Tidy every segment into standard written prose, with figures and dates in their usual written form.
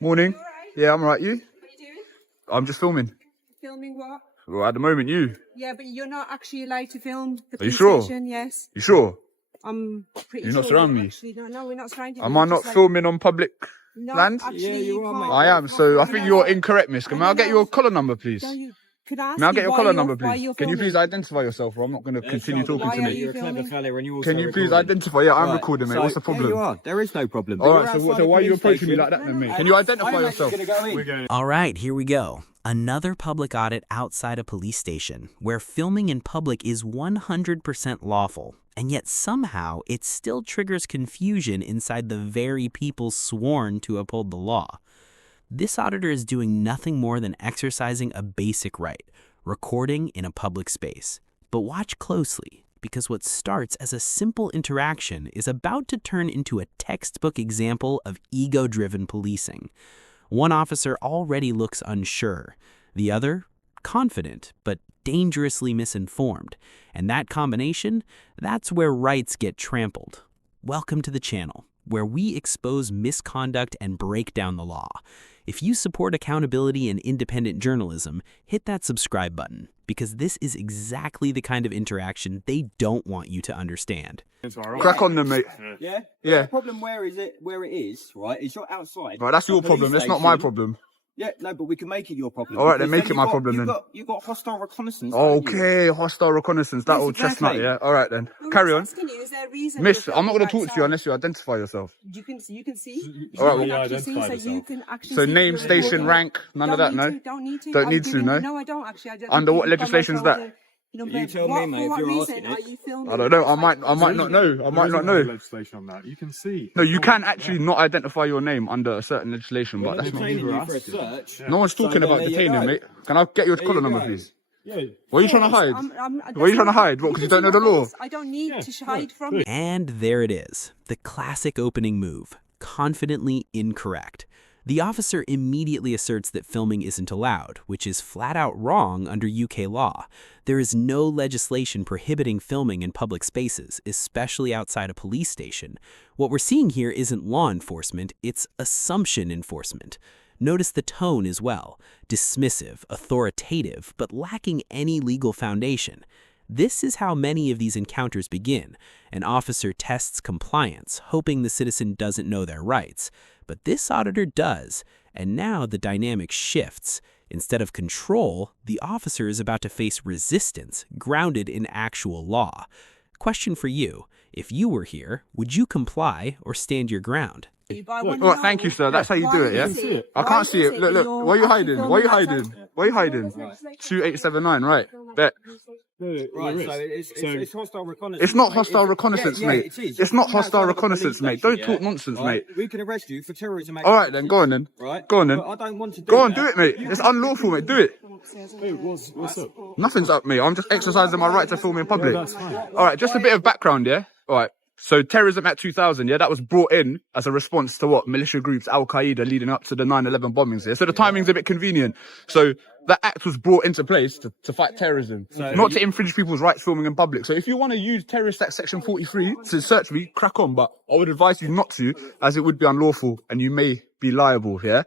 Morning. You all right? Yeah, I'm alright. You? What are you doing? I'm just filming. Filming what? Well, at the moment, you. Yeah, but you're not actually allowed to film the Are you police sure? station, yes. You sure? I'm pretty You're sure. not surrounding me? Actually, no, we're not surrounding Am you. I not Just like- filming on public No, land? actually, Yeah, you are, can't. mate. I am. So I think you're incorrect, miss. May I get your collar number, please? No, you could ask May I you get your why collar you're- number, why please? you're Can you please filming. identify yourself, or I'm not going to continue talking Why to are me. you You're a clever filming? fella and you also Can you please recording. identify? Yeah, I'm Right, recording, mate. so- What's the problem? Yeah, you are. There is no problem. All right. You're So, outside so the why are you police approaching me station. like that, then, mate? no, Can you no. identify I'm yourself? actually gonna go in. All right, here we go. Another public audit outside a police station where filming in public is 100% lawful, and yet somehow it still triggers confusion inside the very people sworn to uphold the law. This auditor is doing nothing more than exercising a basic right, recording in a public space. But watch closely, because what starts as a simple interaction is about to turn into a textbook example of ego-driven policing. One officer already looks unsure, the other confident but dangerously misinformed. And that combination, that's where rights get trampled. Welcome to the channel, where we expose misconduct and break down the law. If you support accountability and independent journalism, hit that subscribe button, because this is exactly the kind of interaction they don't want you to understand. Crack on then, mate. Yeah? Yeah. The problem where it is, right, is you're outside. Right, that's a your police problem. That's not my station. problem. Yeah, no, but we can make it your problem. All right, then because make it my you've got- problem you've then. You've got hostile reconnaissance. haven't you? Okay, hostile reconnaissance. That Yes, old chestnut, exactly. yeah? All right, then. No, Carry I'm on. asking you, is there a reason Miss, you're I'm not going to filming talk to you outside? unless you identify yourself. You can see. All right, You well- can actually see, so you can actually So see name, you're station, recording. rank, none of that, Don't no? need to, Don't need to. Don't I'm need to, giving no? you- No, I don't actually. I don't Under what think you've got legislation is my that? phone to- You but tell me, what- mate, for if what you're reason asking are it. you filming? I don't know. I might outside? not know. I might not know. Legislation on that. You can see. No, you can actually not identify your name under a certain legislation, but that's not. Detaining you you for a were search. No one's So talking then about there you detaining, go. mate. Can I get your There collar you number, go. please? Yeah. What are you trying to hide? What are you trying to hide? What, because you don't know the law? I don't need to hide from you. And there it is, the classic opening move, confidently incorrect. The officer immediately asserts that filming isn't allowed, which is flat out wrong under UK law. There is no legislation prohibiting filming in public spaces, especially outside a police station. What we're seeing here isn't law enforcement, it's assumption enforcement. Notice the tone as well, dismissive, authoritative, but lacking any legal foundation. This is how many of these encounters begin. An officer tests compliance, hoping the citizen doesn't know their rights. But this auditor does, and now the dynamic shifts. Instead of control, the officer is about to face resistance, grounded in actual law. Question for you, if you were here, would you comply or stand your ground? Oh, thank you, sir. That's how you do it, yeah? I can't see it. Look, look. Why are you hiding? Why are you hiding? Why are you hiding? 2879, right. Bet. Right, so it's hostile reconnaissance. It's not mate. hostile reconnaissance, yeah, mate. it is. It's not You're hostile outside a reconnaissance, police mate. station, Don't talk yeah? nonsense, Right? mate. We can arrest you for terrorism. All right, then. Go on, then. Right? Go on, then. But I don't want to do Go on, that. do it, mate. It's unlawful, mate. Do it. Hey, what's up? Nothing's up, mate. I'm just exercising my right to film in public. That's fine. All right, just a bit of background, yeah? All right. So Terrorism Act 2000, yeah, that was brought in as a response to what? Militia groups, Al-Qaeda, leading up to the 9/11 bombings here. So the timing's a bit convenient. So that act was brought into place to fight terrorism, not to infringe people's rights filming in public. So if you want to use Terrorist Act Section 43 to search me, crack on. But I would advise you not to, as it would be unlawful and you may be liable, yeah?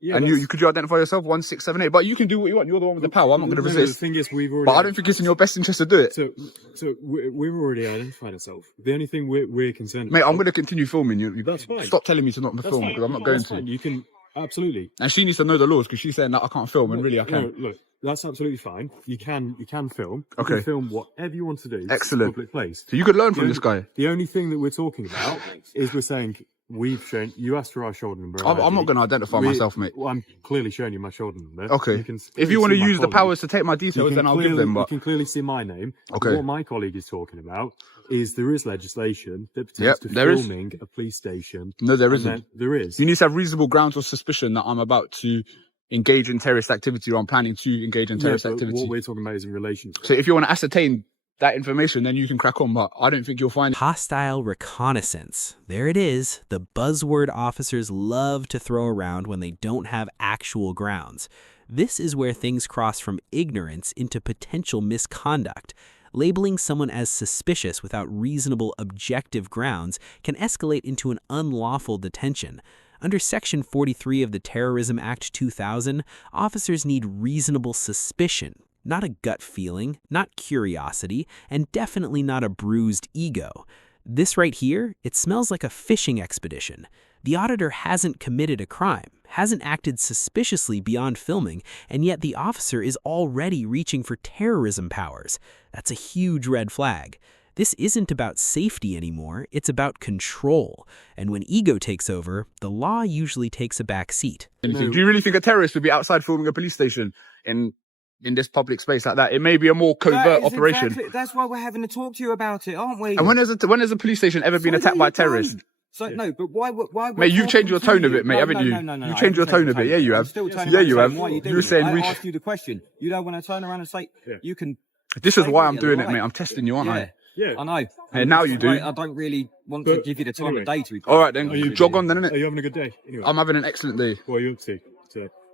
Yeah, And you could you identify yourself 1678, but you can do what you want. You're the one with the power. I'm not going to The resist. thing is, we've already. But I don't think it's in your best interest to do it. So we've already identified ourselves. The only thing we're concerned. Mate, I'm going to continue filming. You That's fine. Stop telling me to not film because I'm not going That's fine. to. You can absolutely. And she needs to know the laws because she's saying that I can't film, and really I can. No, look, that's absolutely fine. You can film. You Okay. can film whatever you want to do. Excellent. Public place. So you could learn from this guy. The only thing that we're talking about is we're saying we've shown you asked for our shoulder number. I'm not going to identify myself, mate. Well, I'm clearly showing you my shoulder number. Okay. You can If clearly you want to see my use the colleague. powers to take my You details, can then I'll give clearly- them. You But can clearly see my name. Okay. What my colleague is talking about is there is legislation that pertains Yep, to there is. filming a police station. no, there And isn't. then there is. You need to have reasonable grounds or suspicion that I'm about to engage in terrorist activity or I'm planning to engage in terrorist but activity. what we're talking about is in relation to So if you want to ascertain that information, then you can crack on. But I don't think you'll find it. Hostile reconnaissance. There it is, the buzzword officers love to throw around when they don't have actual grounds. This is where things cross from ignorance into potential misconduct. Labeling someone as suspicious without reasonable objective grounds can escalate into an unlawful detention. Under Section 43 of the Terrorism Act 2000, officers need reasonable suspicion, not a gut feeling, not curiosity, and definitely not a bruised ego. This right here, it smells like a fishing expedition. The auditor hasn't committed a crime, hasn't acted suspiciously beyond filming, and yet the officer is already reaching for terrorism powers. That's a huge red flag. This isn't about safety anymore, it's about control. And when ego takes over, the law usually takes a back seat. Do you really think a terrorist would be outside filming a police station in this public space like that? It may be a more covert operation. Exactly, that's why we're having to talk to you about it, aren't we? And when has a police station ever been attacked by a terrorist? So no, but why? Mate, you've changed your tone a bit, mate, haven't you? No. You've changed your tone a bit. Yeah, you have. Yeah, you have. You were saying I asked you the question. You don't want to turn around and say you can. This is why I'm doing it, mate. I'm testing you, aren't I? Yeah. I know. And now you do. I don't really want to give you the time of day to. All right, then. You jog on, then, innit? Are you having a good day? Anyway. I'm having an excellent day. What are you up to?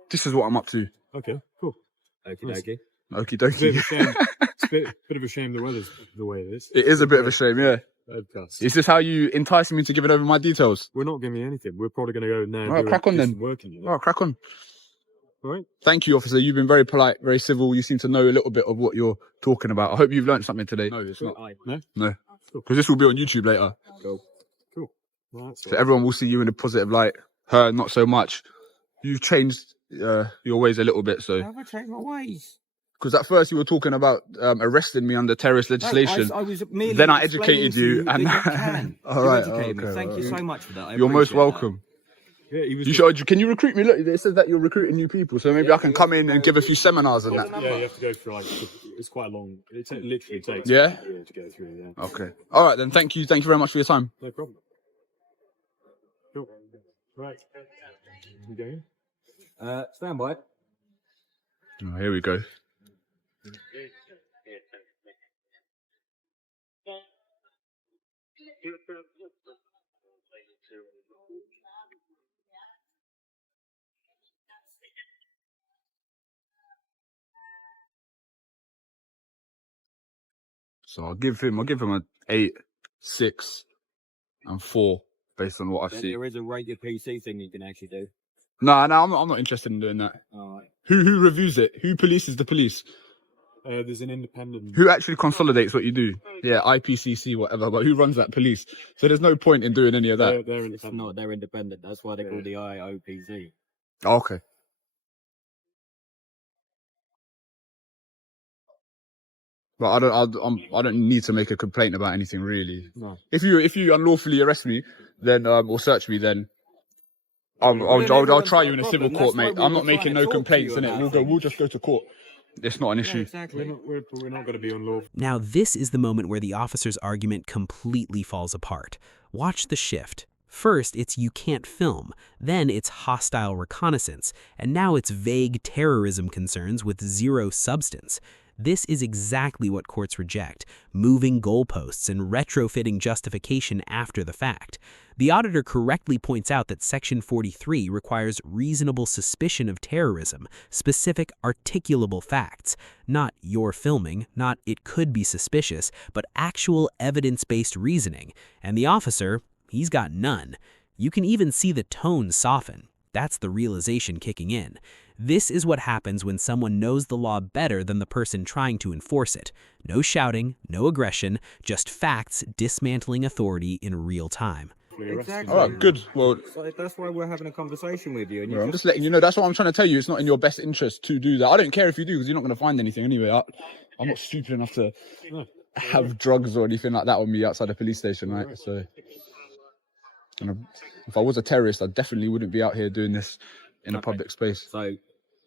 This is what I'm up to. Okay, cool. Okay. Okie It's a bit of a dokie. shame. It's a bit of a shame the weather's the way it is. It is a bit of a shame, yeah. Is this how you entice me into giving over my details? We're not giving you anything. We're probably going to go now. All right, crack on then. Working, you know? All right, crack on. All right. Thank you, officer. You've been very polite, very civil. You seem to know a little bit of what you're talking about. I hope you've learned something today. No, it's not. No. Because this will be on YouTube later. Cool. Well, that's So everyone will see you in a positive light. Her, not so much. You've changed your ways a little bit, so. Have I changed my ways? Because at first you were talking about arresting me under terrorist legislation. I was merely Then I educated you, explaining and to you that you can. all You right, educated me. okay, Thank all you right. so much for that. I You're most appreciate welcome. Yeah, he was. You should. Can you recruit me? Look, it says that you're recruiting new people, so maybe I can come in and give a few seminars and that. Yeah, you have to go through it's quite a long. It literally takes. Yeah? a year to go through. Yeah. Okay. All right then. Thank you. Thank you very much for your time. No problem. Cool. Right. You going? Stand by. Oh, here we go. So I'll give him a 8, 6, and 4 based on what I've seen. There is a rate your PC thing you can actually do. No, I'm not interested in doing that. All right. Who reviews it? Who polices the police? There's an independent. Who actually consolidates what you do? Yeah, IPCC, whatever. But who runs that police? So there's no point in doing any of that. They're It's not. They're independent. That's why they're called the IOPZ. Oh, okay. But I don't need to make a complaint about anything really. No. If you unlawfully arrest me, then or search me, then I'll try you in a civil court, mate. I'm not making no complaints, innit? We'll just go to court. It's not an issue. Exactly. We're not going to be unlawful. Now, this is the moment where the officer's argument completely falls apart. Watch the shift. First, it's you can't film. Then it's hostile reconnaissance. And now it's vague terrorism concerns with zero substance. This is exactly what courts reject, moving goalposts and retrofitting justification after the fact. The auditor correctly points out that Section 43 requires reasonable suspicion of terrorism, specific articulable facts, not your filming, not it could be suspicious, but actual evidence-based reasoning. And the officer, he's got none. You can even see the tone soften. That's the realization kicking in. This is what happens when someone knows the law better than the person trying to enforce it. No shouting, no aggression, just facts dismantling authority in real time. Exactly. All right, good. Well, So that's why we're having a conversation with you. And I'm just letting you know. That's what I'm trying to tell you. It's not in your best interest to do that. I don't care if you do, because you're not going to find anything anyway. I'm not stupid enough to have drugs or anything like that on me outside a police station, right? So, if I was a terrorist, I definitely wouldn't be out here doing this in a public space. So,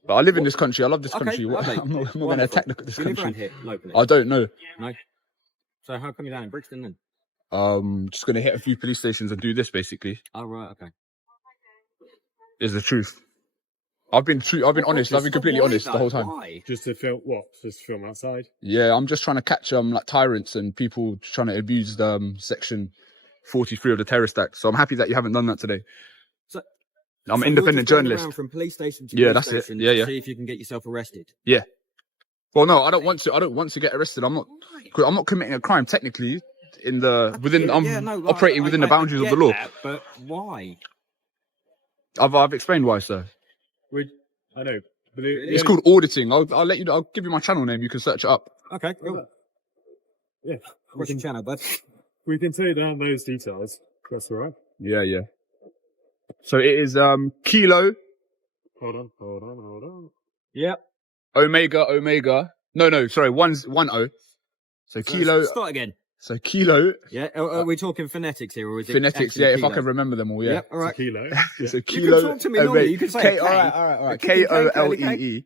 but I live in this country. I love this country. lovely. I'm not going to attack this you live around country. here locally? I don't know. No. So how come you're down in Brixton then? Just going to hit a few police stations and do this, basically. Oh right, okay. Is the truth. I've been honest. I've been completely honest the whole time. Why? Just to film what? Just to film outside? Yeah, I'm just trying to catch like tyrants and people trying to abuse Section 43 of the Terrorist Act. So I'm happy that you haven't done that today. So, I'm so an you're independent just going journalist. around from police station to Yeah, police that's it. station Yeah, to yeah. see if you can get yourself arrested. Yeah. Well, no, I don't want to. I don't want to get arrested. I'm not committing a crime technically. I'm operating within the boundaries of the law. That, but why? I've explained why, sir. I know. But It's called auditing. I'll let you. I'll give you my channel name. You can search it up. Okay, cool. Yeah. What's your channel, bud? We can take down those details. That's all right. Yeah. So it is Kilo Hold on. Yep. Omega. No, sorry, one O. So Kilo. Start again. So Kilo. Yeah. Are we talking phonetics here, or is it Phonetics, actually yeah, if kilo? I can remember them all, yeah. Yep, all right. Kilo. So You Kilo. can talk to me normally. You can say a K. All right. K, Kolee.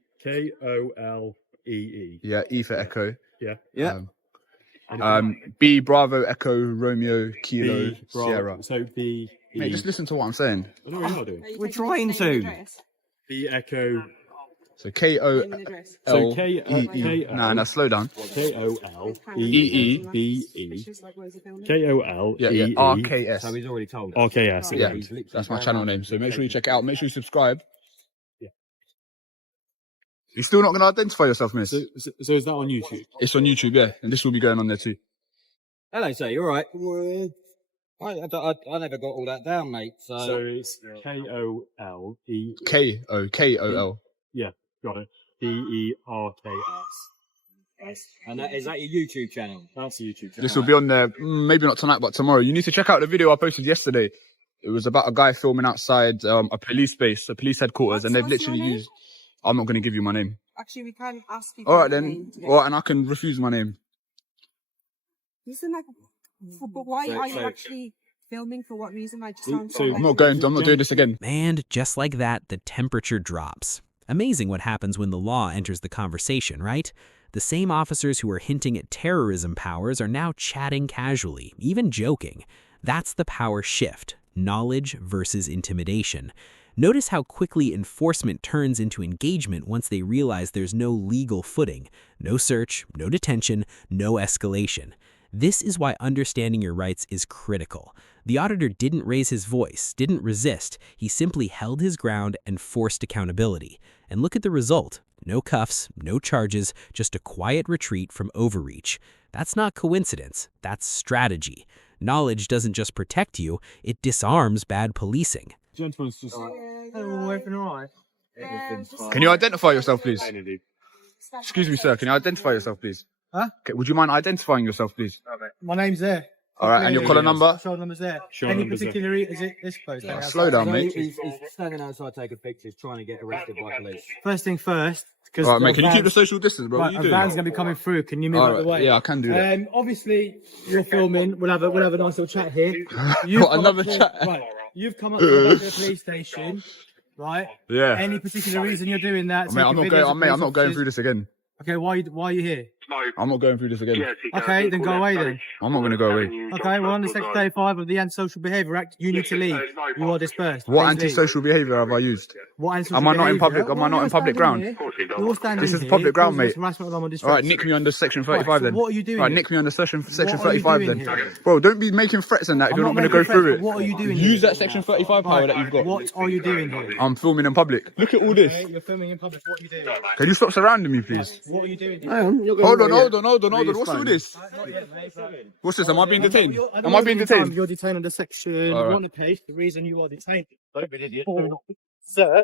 Kolee. Yeah, E for Echo. Yeah. B Bravo Echo Romeo Kilo B, Sierra. So B. Mate, just listen to what I'm saying. I know what you're doing. Are you We're taking trying his name and to. address? B Echo. So K-O-L-E-E. Name and address. So K-O-L. Nah, slow down. K-O-L-E-E-B-E. Suspicious, like, where's the filming? K-O-L-E-E. Yeah. RKS. So he's already told us. RKS. Yeah, He's literally that's my going channel on. name. So make sure you check it out. Make sure you subscribe. Yeah. You're still not going to identify yourself, miss? So is that on YouTube? It's on YouTube, yeah. And this will be going on there too. Hello, sir. You all right? I never got all that down, mate. So it's K-O-L-E. K-O-L. Yeah, got it. B-E-R-K-S. And is that your YouTube channel? That's the YouTube channel. This will be on there, maybe not tonight, but tomorrow. You need to check out the video I posted yesterday. It was about a guy filming outside a police base, a police headquarters, and they've What's your literally name? used... I'm not going to give you my name. Actually, we can't ask people. All right, their then. name to get- All right, and I can refuse my name. Listen, like, but why So- are you so- actually filming? For what reason? I just So- sound so like I'm not doing this again. And just like that, the temperature drops. Amazing what happens when the law enters the conversation, right? The same officers who were hinting at terrorism powers are now chatting casually, even joking. That's the power shift, knowledge versus intimidation. Notice how quickly enforcement turns into engagement once they realize there's no legal footing, no search, no detention, no escalation. This is why understanding your rights is critical. The auditor didn't raise his voice, didn't resist. He simply held his ground and forced accountability. And look at the result. No cuffs, no charges, just a quiet retreat from overreach. That's not coincidence, that's strategy. Knowledge doesn't just protect you, it disarms bad policing. Gentlemen's just... Everything all right? Can you identify yourself, please? Excuse me, sir. Can you identify yourself, please? Huh? Okay, would you mind identifying yourself, please? My name's there. All right, and your collar number? Shoulder number's there. Shoulder Any number's there. particular is it this close? Yeah, slow down, mate. He's standing outside taking pictures, trying to get arrested by police. First thing first, because All right, mate. Can you keep the social distance, bro? What right, are you a doing? van's gonna be coming through. Can you move All out the right, way? yeah, I can do that. Obviously, you're filming. We'll have a nice little chat here. What, come another up to- chat? Right. You've come up to the police station, right? Yeah. Any particular reason you're doing that? Mate, I'm not taking going. videos of Mate, I'm police not going officers? through this again. Okay, why are you here? I'm not going through this again. Okay, then go away then. I'm not going to go away. Okay, well, under Section 35 of the Antisocial Behaviour Act, you need to leave. You are dispersed. What Please leave. antisocial behaviour have I used? What antisocial Am I not in behaviour? public? Am I Well, not you're in public standing ground? here. You're standing This is here public ground, causing mate. harassment, alarm, or All distress. right, nick me under Section 35 Right, so then. what are you doing All right, here? nick me under Section What are you 35 doing then. here? Bro, don't be making threats and that if I'm you're not not going to go making through threats, it. but what are you doing Use here? that Section 35 power that you've got. What are you doing here? I'm filming in public. Look at all this. Okay, you're filming in public. What are you doing? Can you stop surrounding me, please? What are you doing here? Hold on. What's all this? Not yet, mate, but- What's this? Am I being detained? You're- don't Am I waste being your time. detained? You're detained under Section All right. 1 page. The reason you are detained.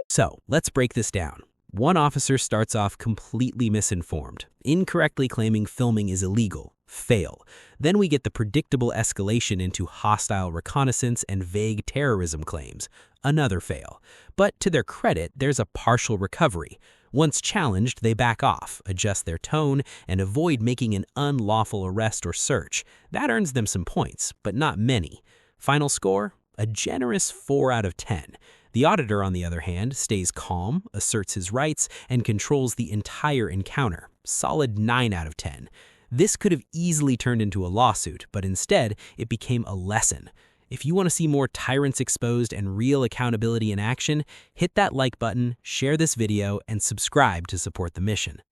So, let's break this down. One officer starts off completely misinformed, incorrectly claiming filming is illegal. Fail. Then we get the predictable escalation into hostile reconnaissance and vague terrorism claims. Another fail. But to their credit, there's a partial recovery. Once challenged, they back off, adjust their tone, and avoid making an unlawful arrest or search. That earns them some points, but not many. Final score? A generous 4 out of 10. The auditor, on the other hand, stays calm, asserts his rights, and controls the entire encounter. Solid 9 out of 10. This could have easily turned into a lawsuit, but instead, it became a lesson. If you want to see more tyrants exposed and real accountability in action, hit that like button, share this video, and subscribe to support the mission.